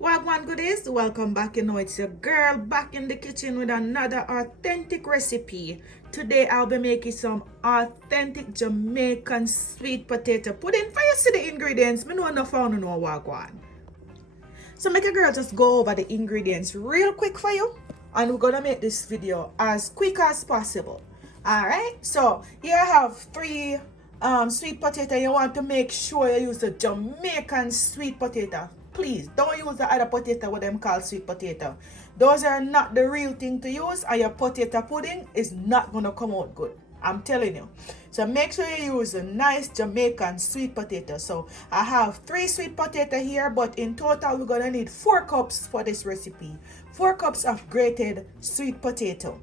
Wagwan goodies, welcome back. You know it's your girl back in the kitchen with another authentic recipe. Today I'll be making some authentic Jamaican sweet potato pudding. For you see the ingredients, me know enough for you know wagwan. So make a girl just go over the ingredients real quick for you, and we're gonna make this video as quick as possible. Alright, so here I have three sweet potato. You want to make sure you use the Jamaican sweet potato. Please don't use the other potato what them call sweet potato. Those are not the real thing to use, and your potato pudding is not gonna come out good. I'm telling you. So make sure you use a nice Jamaican sweet potato. So I have 3 sweet potato here, but in total we're gonna need 4 cups for this recipe. 4 cups of grated sweet potato.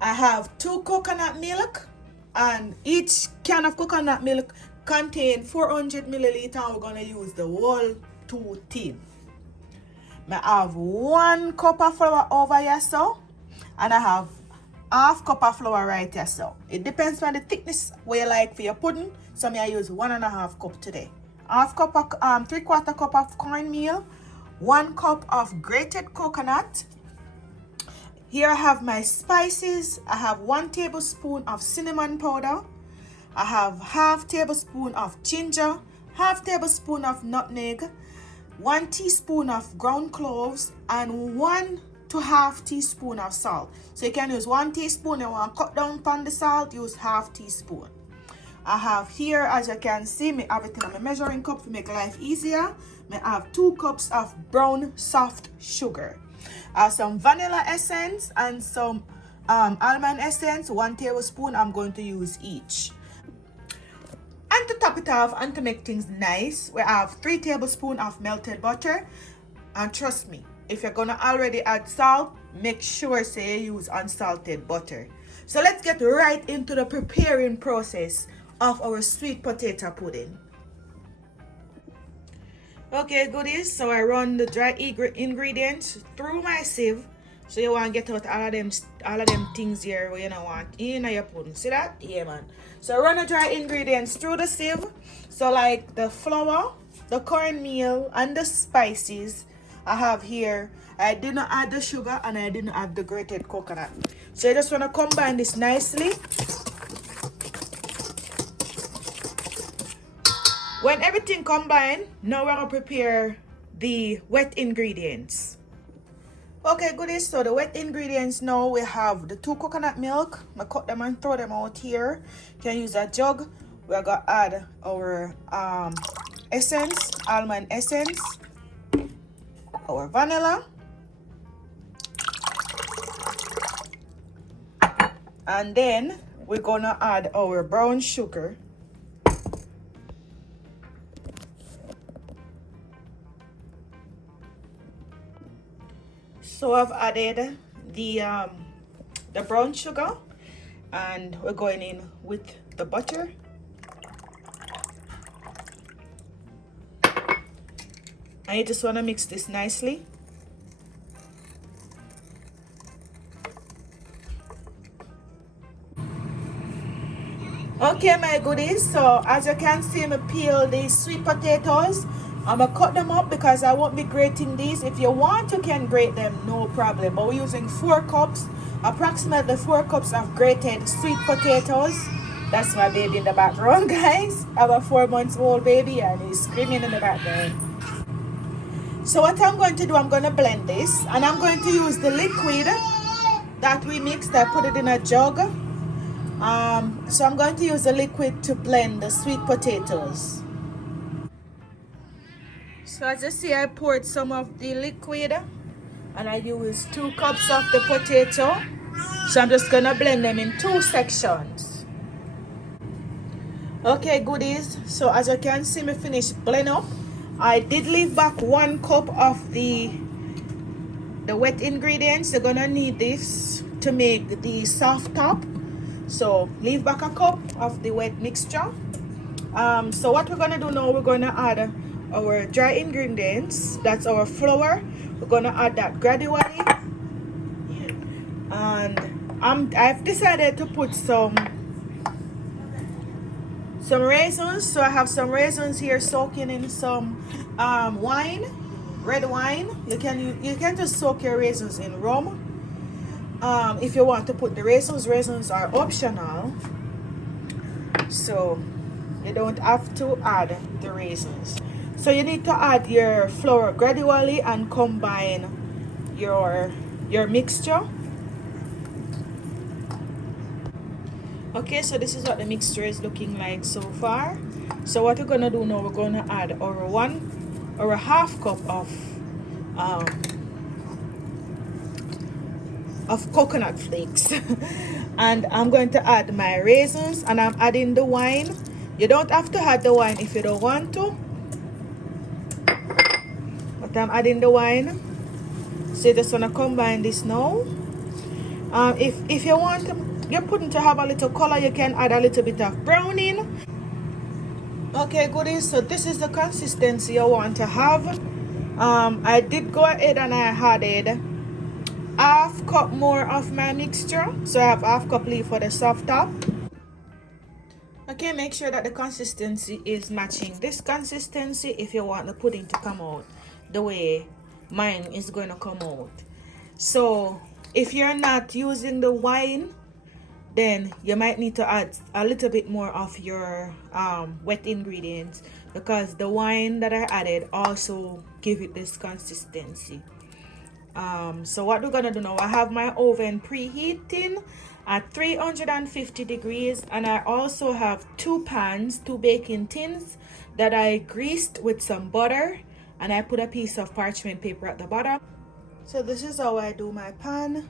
I have 2 coconut milk, and each can of coconut milk contain 400 milliliter, and we're gonna use the whole 2 tin. I have 1 cup of flour over here, so, and I have half cup of flour right here, so it depends on the thickness where you like for your pudding. So I use 1.5 cup today. Half cup of 3/4 cup of cornmeal, 1 cup of grated coconut. Here I have my spices. I have 1 tablespoon of cinnamon powder. I have half tablespoon of ginger, half tablespoon of nutmeg, 1 teaspoon of ground cloves, and 1 to half teaspoon of salt. So you can use 1 teaspoon. You want to cut down on the salt, use half teaspoon. I have here, as you can see, me have it in my measuring cup to make life easier. I have 2 cups of brown soft sugar. I have some vanilla essence and some almond essence, 1 tablespoon. I'm going to use each. And to top it off and to make things nice, we have 3 tablespoons of melted butter. And trust me, if you're gonna already add salt, make sure say you use unsalted butter. So let's get right into the preparing process of our sweet potato pudding. Okay, goodies, so I run the dry ingredients through my sieve. So you want to get out all of them things here where you don't want in your pudding. See that? Yeah, man. So I run the dry ingredients through the sieve. So like the flour, the cornmeal, and the spices I have here. I did not add the sugar, and I didn't add the grated coconut. So I just want to combine this nicely. When everything combined, now we're going to prepare the wet ingredients. Okay, goodies, so the wet ingredients now, we have the 2 coconut milk. I cut them and throw them out here. You can use a jug. We're going to add our essence, almond essence, our vanilla, and then we're going to add our brown sugar. So I've added the brown sugar, and we're going in with the butter. And you just want to mix this nicely. Okay, my goodies, so as you can see, me peel these sweet potatoes. I'm gonna cut them up because I won't be grating these. If you want, you can grate them, no problem. But we're using 4 cups, approximately 4 cups of grated sweet potatoes. That's my baby in the background, guys. I have a 4-month-old baby, and he's screaming in the background. So what I'm going to do, I'm going to blend this, and I'm going to use the liquid that we mixed. I put it in a jug. So I'm going to use the liquid to blend the sweet potatoes. So as you see, I poured some of the liquid, and I used 2 cups of the potato. So I'm just gonna blend them in 2 sections. Okay, goodies, so as you can see, me finish blend up. I did leave back 1 cup of the wet ingredients. You're gonna need this to make the soft top. So leave back a cup of the wet mixture. So what we're gonna do now, we're gonna add our dry ingredients. That's our flour. We're gonna add that gradually, and I've decided to put some raisins. So I have some raisins here soaking in some wine. red wine. You can just soak your raisins in rum. If you want to put the raisins are optional, so you don't have to add the raisins. So you need to add your flour gradually and combine your mixture. Okay, so this is what the mixture is looking like so far. So what we're gonna do now, we're gonna add our half cup of coconut flakes. And I'm going to add my raisins, and I'm adding the wine. You don't have to add the wine if you don't want to, but I'm adding the wine. So you just want to combine this now. If you want your pudding to have a little color, you can add a little bit of browning. Okay, goodies, so this is the consistency I want to have. I did go ahead and I added half cup more of my mixture, so I have half cup left for the soft top. Okay, make sure that the consistency is matching this consistency if you want the pudding to come out the way mine is going to come out. So if you're not using the wine, then you might need to add a little bit more of your wet ingredients, because the wine that I added also give it this consistency. So what we're gonna do now, I have my oven preheating at 350 degrees, and I also have two baking tins that I greased with some butter, and I put a piece of parchment paper at the bottom. So this is how I do my pan.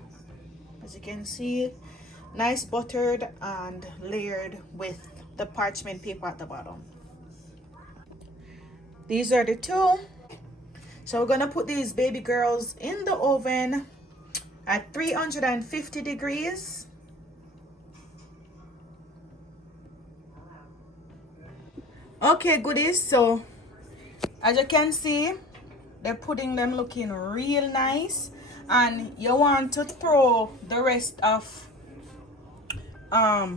As you can see, nice buttered and layered with the parchment paper at the bottom. These are the two. So we're gonna put these baby girls in the oven at 350 degrees. Okay, goodies, so as you can see, they're putting them looking real nice, and you want to throw the rest of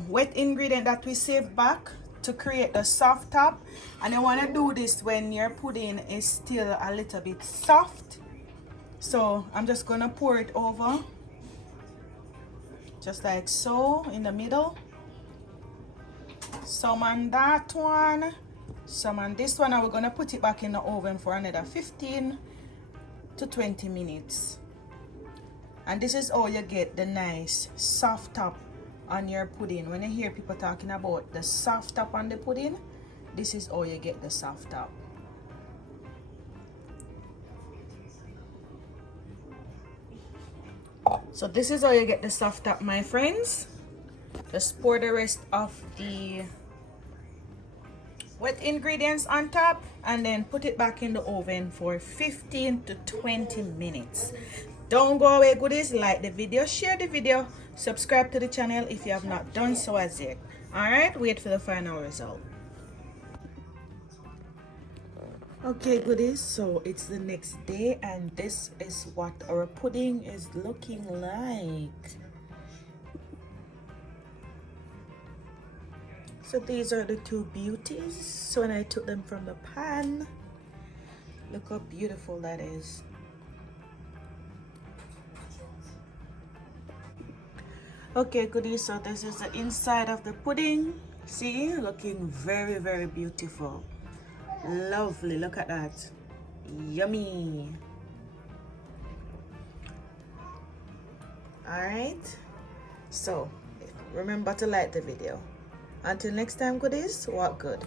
wet ingredient that we saved back to create the soft top. And you want to do this when your pudding is still a little bit soft. So I'm just gonna pour it over just like so in the middle. Some on that one, some on this one, and we're gonna put it back in the oven for another 15 to 20 minutes. And this is how you get the nice soft top on your pudding. When you hear people talking about the soft top on the pudding, this is how you get the soft top. So this is how you get the soft top, my friends. Just pour the rest of the wet ingredients on top, and then put it back in the oven for 15 to 20 minutes. Don't go away, goodies. Like the video, share the video, subscribe to the channel if you have not done so as yet. Alright, wait for the final result. Okay, goodies, so it's the next day, and this is what our pudding is looking like. So these are the two beauties. So when I took them from the pan, look how beautiful that is. Okay, goodies, so this is the inside of the pudding. See, looking very, very beautiful. Lovely, look at that. Yummy. All right, so remember to like the video. Until next time, goodies, walk good.